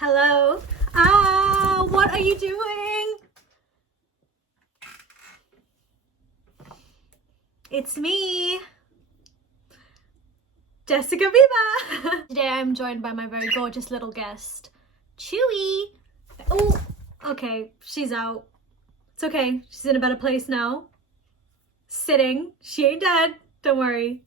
Hello. What are you doing? It's me, Jessica Biba. Today I'm joined by my very gorgeous little guest, Chewy. Oh, okay, she's out. It's okay, she's in a better place now. Sitting. She ain't dead. Don't worry.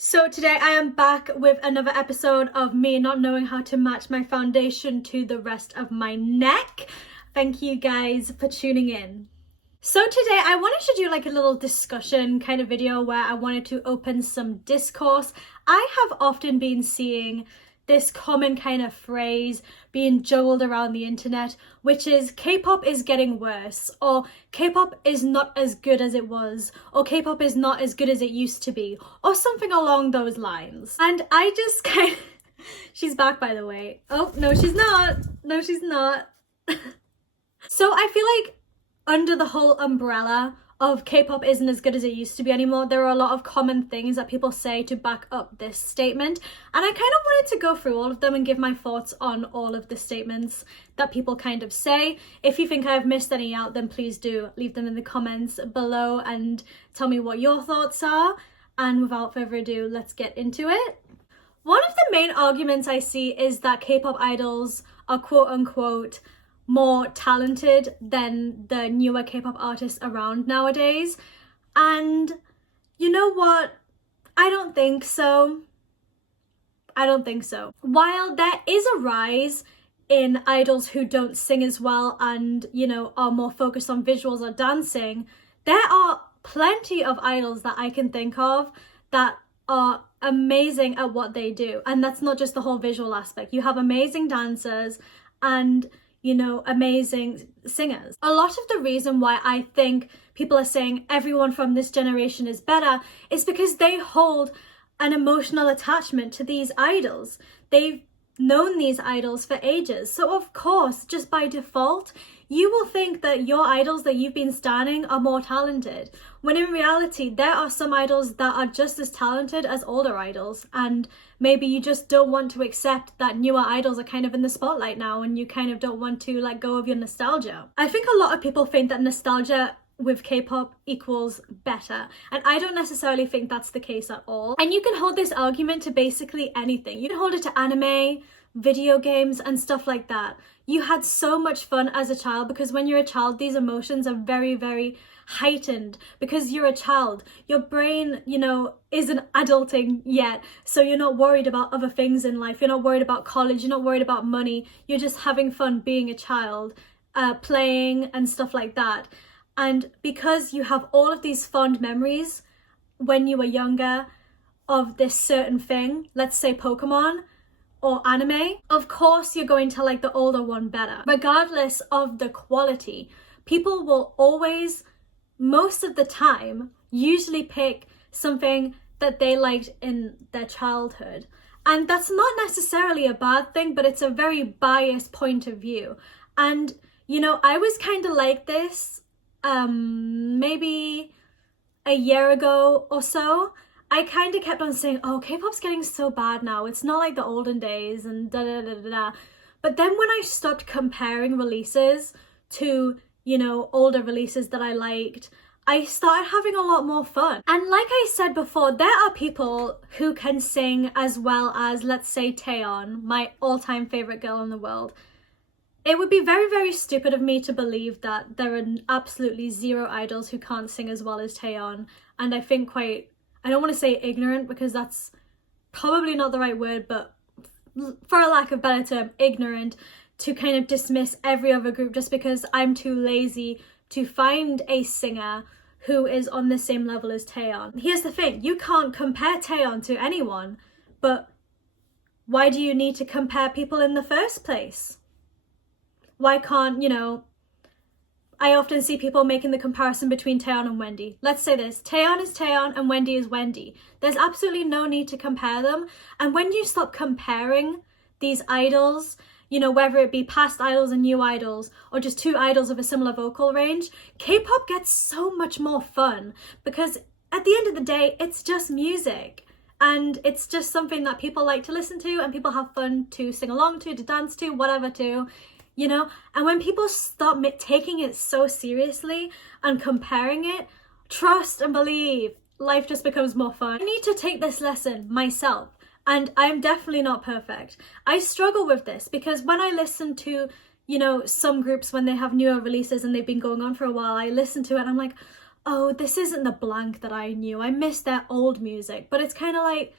So today I am back with another episode of me not knowing how to match my foundation to the rest of my neck. Thank you guys for tuning in. So today I wanted to do like a little discussion kind of video where I wanted to open some discourse. I have often been seeing this common kind of phrase being juggled around the internet, which is K-pop is getting worse, or K-pop is not as good as it was, or K-pop is not as good as it used to be, or something along those lines. And I just kind of... She's back, by the way. Oh, no, she's not. No, she's not. So I feel like under the whole umbrella of K-pop isn't as good as it used to be anymore, there are a lot of common things that people say to back up this statement, and I kind of wanted to go through all of them and give my thoughts on all of the statements that people kind of say. If you think I've missed any out, then please do leave them in the comments below and tell me what your thoughts are. And without further ado, let's get into it. One of the main arguments I see is that K-pop idols are quote unquote more talented than the newer K-pop artists around nowadays. And you know what? I don't think so. I don't think so. While there is a rise in idols who don't sing as well and, you know, are more focused on visuals or dancing, there are plenty of idols that I can think of that are amazing at what they do. And that's not just the whole visual aspect. You have amazing dancers and, you know, amazing singers. A lot of the reason why I think people are saying everyone from this generation is better is because they hold an emotional attachment to these idols. They've known these idols for ages. So of course, just by default, you will think that your idols that you've been stanning are more talented, when in reality, there are some idols that are just as talented as older idols, and maybe you just don't want to accept that newer idols are kind of in the spotlight now and you kind of don't want to let go of your nostalgia. I think a lot of people think that nostalgia with K-pop equals better, and I don't necessarily think that's the case at all. And you can hold this argument to basically anything. You can hold it to anime, video games, and stuff like that. You had so much fun as a child because when you're a child, these emotions are very, very heightened because you're a child. Your brain, you know, isn't adulting yet, so you're not worried about other things in life. You're not worried about college, you're not worried about money. You're just having fun being a child, playing and stuff like that. And because you have all of these fond memories when you were younger of this certain thing, let's say Pokemon or anime, of course you're going to like the older one better. Regardless of the quality, people will always, most of the time, usually pick something that they liked in their childhood. And that's not necessarily a bad thing, but it's a very biased point of view. And, you know, I was kind of like this maybe a year ago or so. I kind of kept on saying, oh, K-pop's getting so bad now. It's not like the olden days and da-da-da-da-da. But then when I stopped comparing releases to, you know, older releases that I liked, I started having a lot more fun. And like I said before, there are people who can sing as well as, let's say, Taeyeon, my all-time favorite girl in the world. It would be very, very stupid of me to believe that there are absolutely zero idols who can't sing as well as Taeyeon. And I think quite, I don't want to say ignorant because that's probably not the right word, but for a lack of better term, ignorant, to kind of dismiss every other group just because I'm too lazy to find a singer who is on the same level as Taeyeon. Here's the thing, you can't compare Taeyeon to anyone, but why do you need to compare people in the first place? Why can't, you know, I often see people making the comparison between Taeyeon and Wendy. Let's say this, Taeyeon is Taeyeon and Wendy is Wendy. There's absolutely no need to compare them. And when you stop comparing these idols, you know, whether it be past idols and new idols, or just two idols of a similar vocal range, K-pop gets so much more fun because at the end of the day, it's just music. And it's just something that people like to listen to and people have fun to sing along to dance to, whatever to, you know? And when people stop taking it so seriously and comparing it, trust and believe, life just becomes more fun. I need to take this lesson myself, and I'm definitely not perfect. I struggle with this because when I listen to, you know, some groups when they have newer releases and they've been going on for a while, I listen to it and I'm like, oh, this isn't the blank that I knew. I miss their old music. But it's kind of like,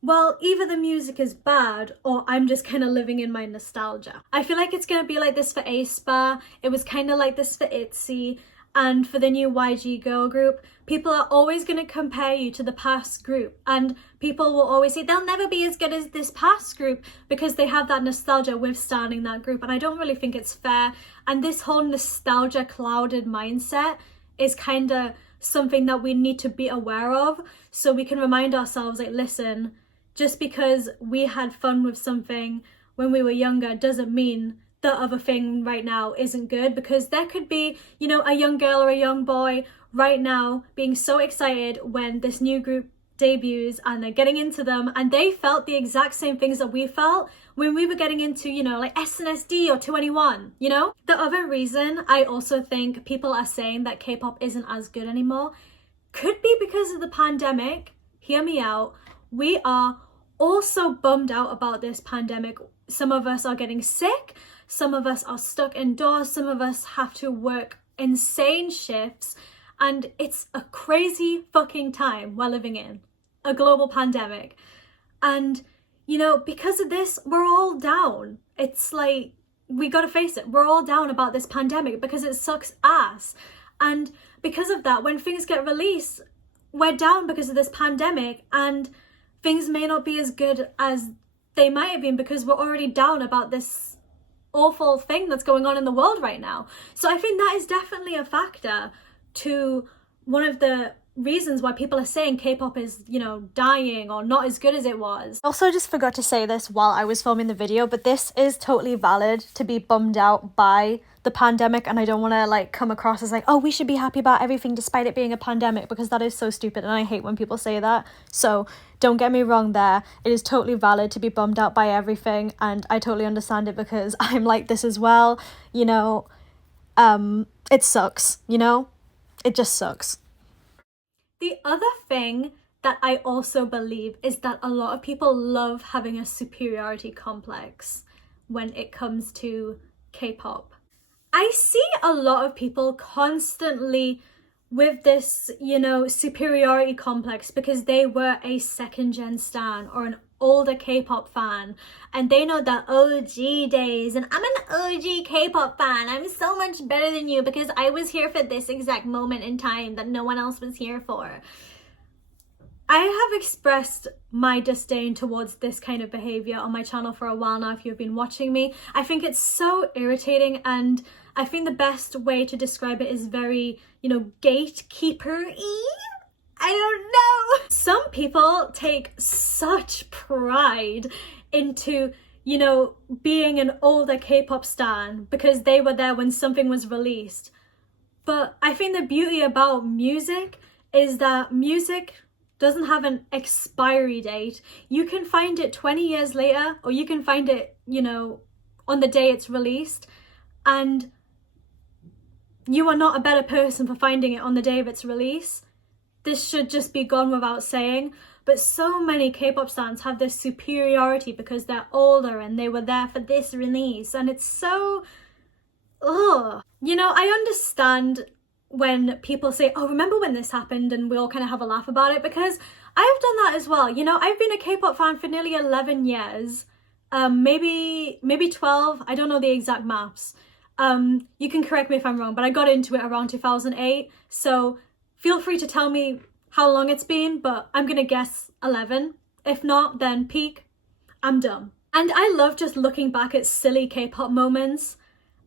well, either the music is bad or I'm just kind of living in my nostalgia. I feel like it's going to be like this for aespa. It was kind of like this for ITZY. And for the new YG girl group, people are always going to compare you to the past group. And people will always say they'll never be as good as this past group because they have that nostalgia with starting that group. And I don't really think it's fair. And this whole nostalgia clouded mindset is kind of something that we need to be aware of, so we can remind ourselves, like, listen, just because we had fun with something when we were younger doesn't mean the other thing right now isn't good, because there could be, you know, a young girl or a young boy right now being so excited when this new group debuts and they're getting into them and they felt the exact same things that we felt when we were getting into, you know, like SNSD or 2NE1, you know? The other reason I also think people are saying that K-pop isn't as good anymore could be because of the pandemic. Hear me out. We are also bummed out about this pandemic. Some of us are getting sick. Some of us are stuck indoors. Some of us have to work insane shifts. And it's a crazy fucking time we're living in. A global pandemic. And, you know, because of this, we're all down. It's like, we gotta face it. We're all down about this pandemic because it sucks ass. And because of that, when things get released, we're down because of this pandemic, and things may not be as good as they might have been because we're already down about this awful thing that's going on in the world right now. So I think that is definitely a factor to one of the reasons why people are saying K-pop is, you know, dying or not as good as it was. Also, just forgot to say this while I was filming the video, but this is totally valid to be bummed out by the pandemic, and I don't want to like come across as like, oh, we should be happy about everything despite it being a pandemic, because that is so stupid and I hate when people say that. So don't get me wrong there. It is totally valid to be bummed out by everything, and I totally understand it because I'm like this as well, you know. It sucks, you know? It just sucks. The other thing that I also believe is that a lot of people love having a superiority complex when it comes to K-pop. I see a lot of people constantly with this, you know, superiority complex because they were a second gen stan or an older K-pop fan, and they know the OG days, and I'm an OG K-pop fan. I'm so much better than you because I was here for this exact moment in time that no one else was here for. I have expressed my disdain towards this kind of behavior on my channel for a while now, if you've been watching me. I think it's so irritating, and I think the best way to describe it is very, you know, gatekeeper-y. I don't know. Some people take such pride into, you know, being an older K-pop stan because they were there when something was released. But I think the beauty about music is that music doesn't have an expiry date. You can find it 20 years later, or you can find it, you know, on the day it's released, and you are not a better person for finding it on the day of its release. This should just be gone without saying. But so many K-pop stans have this superiority because they're older and they were there for this release, and it's so, ugh. You know, I understand when people say, oh, remember when this happened, and we all kind of have a laugh about it, because I've done that as well. You know, I've been a K-pop fan for nearly 11 years, maybe 12, I don't know the exact maths. You can correct me if I'm wrong, but I got into it around 2008, so feel free to tell me how long it's been, but I'm gonna guess 11. If not, then peak, I'm dumb. And I love just looking back at silly K-pop moments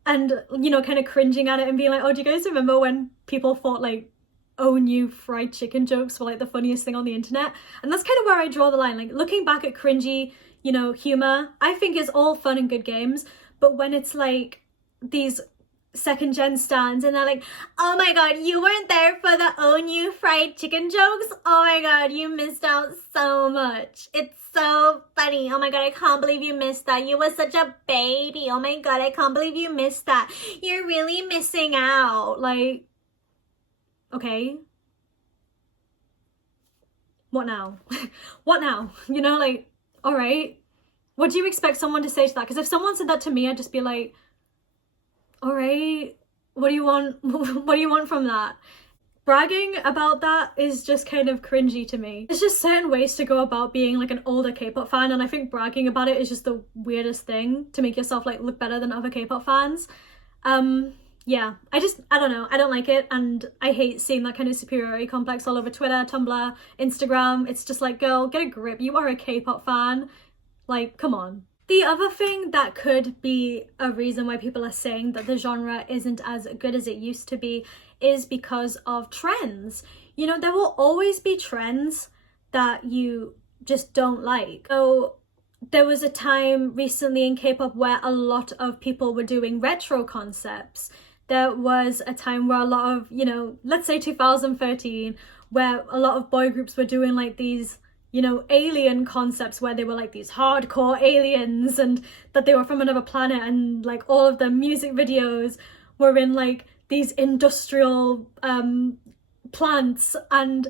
and, you know, kind of cringing at it and being like, oh, do you guys remember when people thought like, oh, new fried chicken jokes were like the funniest thing on the internet? And that's kind of where I draw the line. Like, looking back at cringy, you know, humor, I think is all fun and good games, but when it's like these second gen stans, and they're like, oh my god, you weren't there for the own you fried chicken jokes. Oh my god, you missed out so much. It's so funny. Oh my god, I can't believe you missed that. You were such a baby. Oh my god, I can't believe you missed that. You're really missing out. Like, okay, what now? What now? You know, like, all right, what do you expect someone to say to that? Because if someone said that to me, I'd just be like, all right, what do you want? What do you want from that? Bragging about that is just kind of cringy to me. There's just certain ways to go about being like an older K-pop fan, and I think bragging about it is just the weirdest thing to make yourself like look better than other K-pop fans. Yeah, I don't know, I don't like it, and I hate seeing that kind of superiority complex all over Twitter, Tumblr, Instagram. It's just like, girl, get a grip. You are a K-pop fan. Like, come on. The other thing that could be a reason why people are saying that the genre isn't as good as it used to be is because of trends. You know, there will always be trends that you just don't like. So there was a time recently in K-pop where a lot of people were doing retro concepts. There was a time where a lot of, you know, let's say 2013, where a lot of boy groups were doing like these, you know, alien concepts where they were like these hardcore aliens and that they were from another planet, and like all of the music videos were in like these industrial plants. And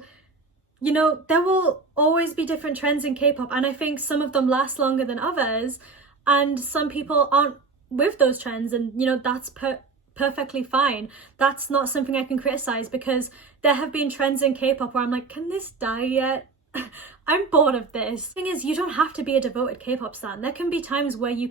you know, there will always be different trends in K-pop, and I think some of them last longer than others, and some people aren't with those trends, and you know, that's perfectly fine. That's not something I can criticize, because there have been trends in K-pop where I'm like, can this die yet? I'm bored of this. The thing is, you don't have to be a devoted K-pop stan. There can be times where you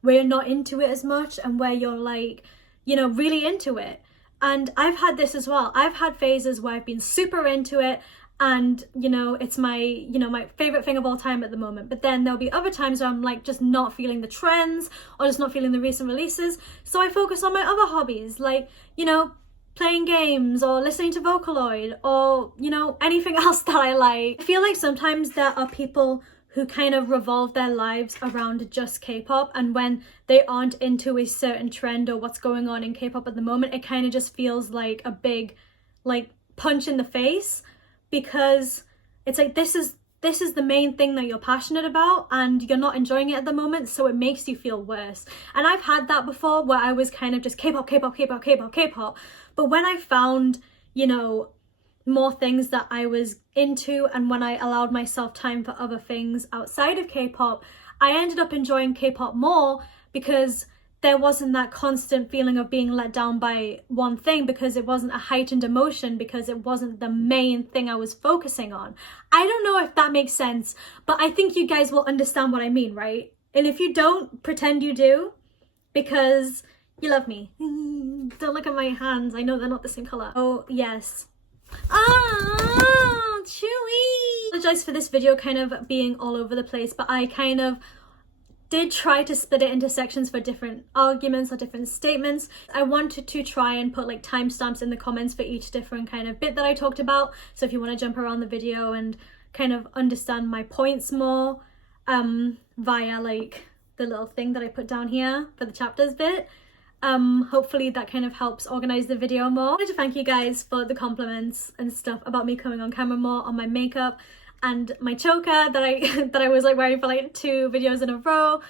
where you're not into it as much, and where you're like, you know, really into it. And I've had this as well. I've had phases where I've been super into it, and you know, it's my, you know, my favorite thing of all time at the moment. But then there'll be other times where I'm like just not feeling the trends, or just not feeling the recent releases. So I focus on my other hobbies, like, you know, playing games or listening to Vocaloid, or, you know, anything else that I like. I feel like sometimes there are people who kind of revolve their lives around just K-pop, and when they aren't into a certain trend or what's going on in K-pop at the moment, it kind of just feels like a big like punch in the face, because it's like, this is the main thing that you're passionate about and you're not enjoying it at the moment, so it makes you feel worse. And I've had that before, where I was kind of just K-pop, K-pop, K-pop, K-pop, K-pop. But when I found, you know, more things that I was into, and when I allowed myself time for other things outside of K-pop, I ended up enjoying K-pop more, because there wasn't that constant feeling of being let down by one thing, because it wasn't a heightened emotion, because it wasn't the main thing I was focusing on. I don't know if that makes sense, but I think you guys will understand what I mean, right? And if you don't, pretend you do, because you love me. Don't look at my hands. I know they're not the same color. Oh, yes. Oh, chewy. I apologize for this video kind of being all over the place, but I kind of did try to split it into sections for different arguments or different statements. I wanted to try and put like timestamps in the comments for each different kind of bit that I talked about. So if you want to jump around the video and kind of understand my points more via like the little thing that I put down here for the chapters bit, hopefully that kind of helps organize the video more. I wanted to thank you guys for the compliments and stuff about me coming on camera more, on my makeup and my choker that I was like wearing for like 2 videos in a row,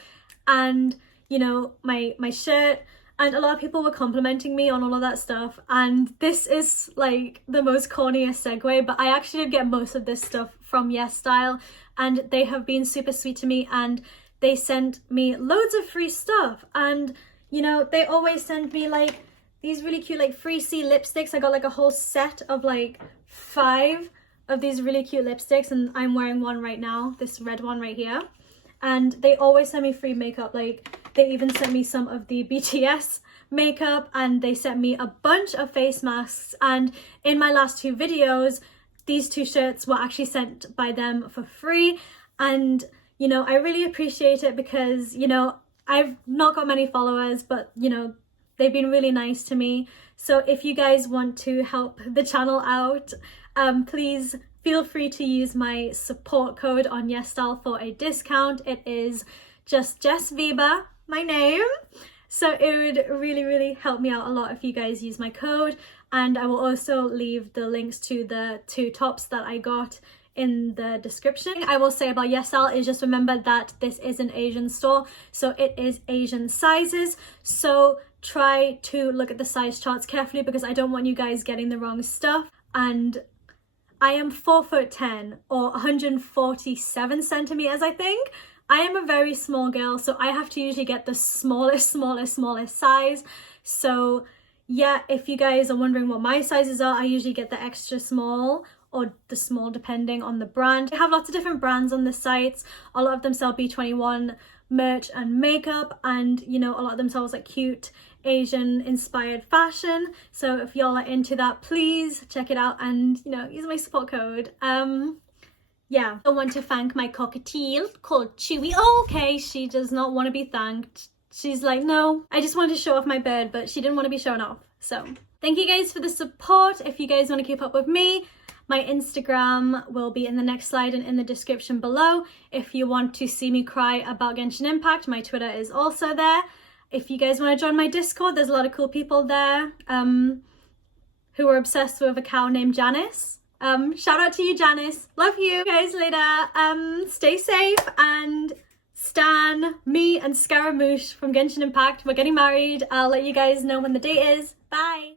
and you know, my shirt, and a lot of people were complimenting me on all of that stuff. And this is like the most corniest segue, but I actually did get most of this stuff from yesstyle, and they have been super sweet to me, and they sent me loads of free stuff. And you know, they always send me like these really cute like free C lipsticks. I got like a whole set of like 5 of these really cute lipsticks, and I'm wearing one right now, this red one right here. And they always send me free makeup. Like they even sent me some of the BTS makeup, and they sent me a bunch of face masks. And in my last 2 videos, these 2 shirts were actually sent by them for free. And you know, I really appreciate it, because you know, I've not got many followers, but you know, they've been really nice to me. So if you guys want to help the channel out, please feel free to use my support code on yesstyle for a discount. It is just Jess Weber, my name. So it would really help me out a lot if you guys use my code, and I will also leave the links to the 2 tops that I got in the description. I will say about yesstyle is just remember that this is an Asian store, so it is Asian sizes, so try to look at the size charts carefully because I don't want you guys getting the wrong stuff. And I am 4'10" or 147 centimeters, I think. I am a very small girl, so I have to usually get the smallest size. So yeah, if you guys are wondering what my sizes are, I usually get the extra small or the small depending on the brand. I have lots of different brands on the sites. A lot of them sell B21 merch and makeup, and you know, a lot of them sell like cute Asian inspired fashion. So if y'all are into that, please check it out and, you know, use my support code. Yeah, I want to thank my cockatiel called Chewy. Oh, okay, she does not want to be thanked. She's like, no, I just wanted to show off my bird, but she didn't want to be shown off. So thank you guys for the support. If you guys want to keep up with me, my Instagram will be in the next slide and in the description below. If you want to see me cry about Genshin Impact, my Twitter is also there. If you guys want to join my Discord, there's a lot of cool people there who are obsessed with a cow named Janice. Shout out to you, Janice. Love you guys later. Stay safe and stan me and Scaramouche from Genshin Impact. We're getting married. I'll let you guys know when the date is. Bye.